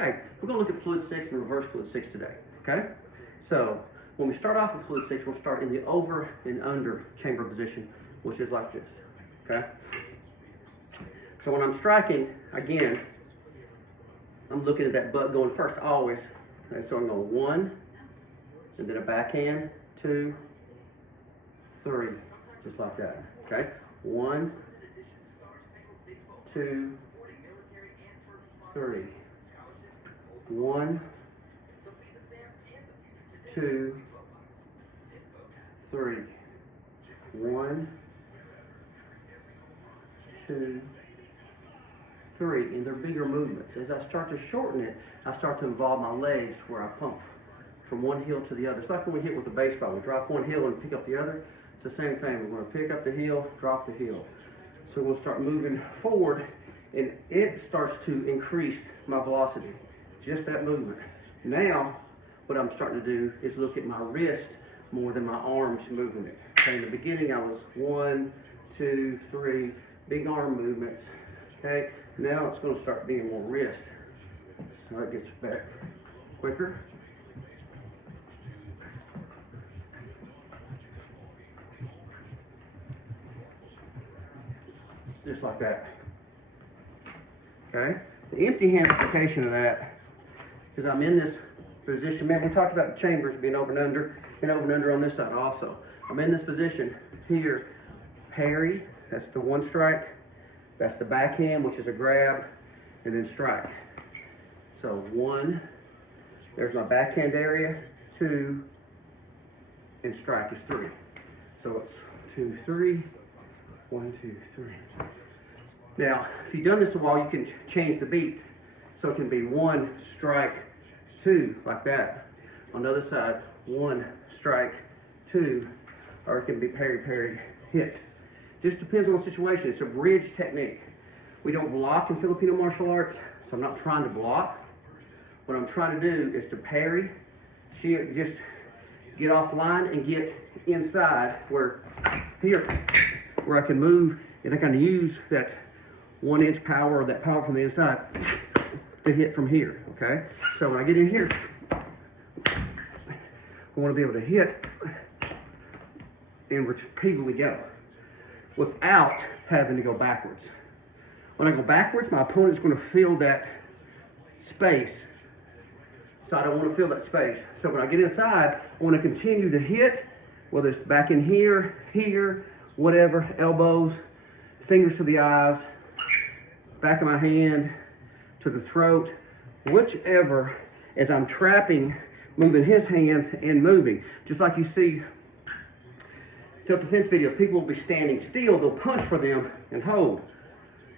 Okay, we're going to look at fluid 6 and reverse fluid 6 today, okay? So, when we start off with fluid 6, we'll start in the over and under chamber position, which is like this, okay? So when I'm striking, again, I'm looking at that butt going first, always. Okay, so I'm going 1, and then a backhand, 2, 3, just like that, okay? 1, 2, 3. 1, 2, 3. 1, 2, 3. And they're bigger movements. As I start to shorten it, I start to involve my legs where I pump from one heel to the other. It's like when we hit with the baseball. We drop one heel and pick up the other. It's the same thing. We're going to pick up the heel, drop the heel. So we'll start moving forward, and it starts to increase my velocity. Just that movement. Now, what I'm starting to do is look at my wrist more than my arms moving it. Okay, in the beginning I was 1, 2, 3, big arm movements. Okay, now it's going to start being more wrist. So it gets back quicker. Just like that. Okay, the empty hand application of that is I'm in this position. Man, we talked about the chambers being over and under on this side also. I'm in this position here, parry, that's the one strike, that's the backhand, which is a grab, and then strike. So 1, there's my backhand area, 2, and strike is 3. So it's 2, 3, 1, 2, 3. Now, if you've done this a while, you can change the beat. So it can be 1, strike, 2, like that. On the other side, 1, strike, 2, or it can be parry, parry, hit. Just depends on the situation. It's a bridge technique. We don't block in Filipino martial arts, so I'm not trying to block. What I'm trying to do is to parry, just get off line and get inside where I can move and I can use that 1-inch power or that power from the inside to hit from here, okay? So when I get in here, I want to be able to hit and repeatedly go without having to go backwards. When I go backwards, my opponent's going to feel that space. So I don't want to feel that space. So when I get inside, I want to continue to hit, whether it's back in here, here, whatever, elbows, fingers to the eyes, back of my hand to the throat, whichever, as I'm trapping, moving his hands and moving. Just like you see self-defense videos, people will be standing still, they'll punch for them and hold.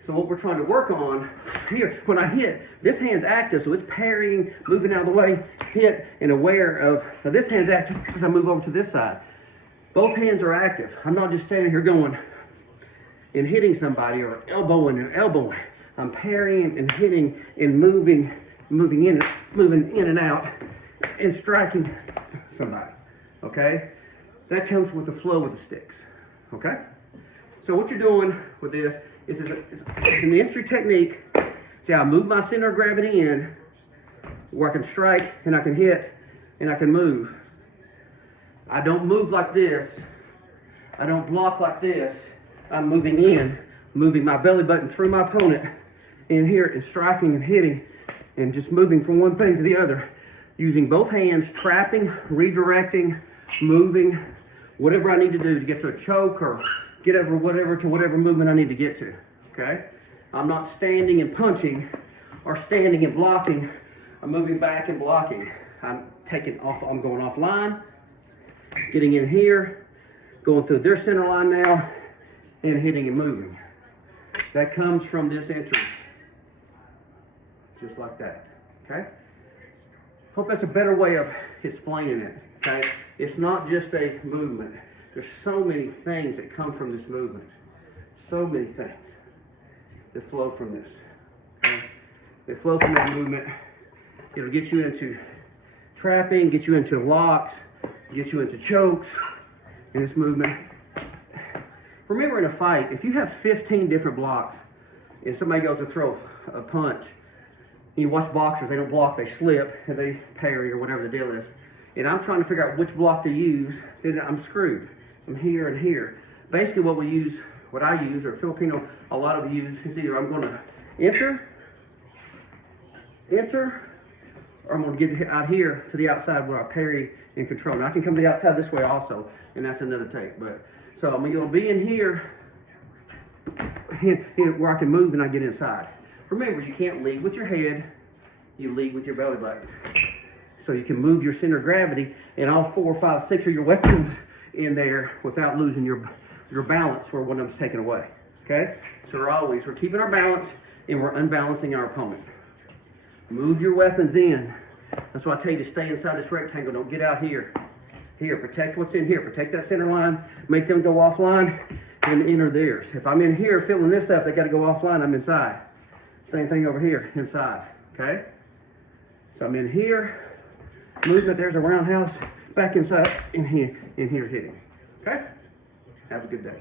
So what we're trying to work on here, when I hit, this hand's active, so it's parrying, moving out of the way, hit, and aware of, now this hand's active as I move over to this side. Both hands are active. I'm not just standing here going and hitting somebody or elbowing and elbowing. I'm parrying and hitting and moving in and out and striking somebody, okay? That comes with the flow of the sticks, okay? So what you're doing with this is it's an entry technique. See, I move my center of gravity in where I can strike and I can hit and I can move. I don't move like this. I don't block like this. I'm moving in, moving my belly button through my opponent in here and striking and hitting and just moving from one thing to the other. Using both hands, trapping, redirecting, moving, whatever I need to do to get to a choke or get over whatever movement I need to get to, okay? I'm not standing and punching or standing and blocking. I'm moving back and blocking. I'm going off line, getting in here, going through their center line now, and hitting and moving. That comes from this entry. Just like that, okay? Hope that's a better way of explaining it, okay? It's not just a movement. There's so many things that come from this movement. So many things that flow from this, okay? They flow from that movement. It'll get you into trapping, get you into locks, get you into chokes in this movement. Remember, in a fight, if you have 15 different blocks and somebody goes to throw a punch, You watch boxers, they don't block, they slip, and they parry or whatever the deal is. And I'm trying to figure out which block to use, then I'm screwed. I'm here and here. Basically what I use, or Filipino, a lot of use, is either I'm going to enter, or I'm going to get out here to the outside where I parry and control. Now I can come to the outside this way also, and that's another take. But so I'm going to be in here where I can move and I get inside. Remember, you can't lead with your head, you lead with your belly button. So you can move your center of gravity and all 4, 5, 6 of your weapons in there without losing your balance where one of them's taken away. Okay? So we're keeping our balance and we're unbalancing our opponent. Move your weapons in. That's why I tell you to stay inside this rectangle. Don't get out here. Here, protect what's in here. Protect that center line. Make them go offline and enter theirs. If I'm in here filling this up, they got to go offline. I'm inside. Same thing over here, inside. Okay? So I'm in here. Movement, there's a roundhouse. Back inside, in here hitting. Okay? Have a good day.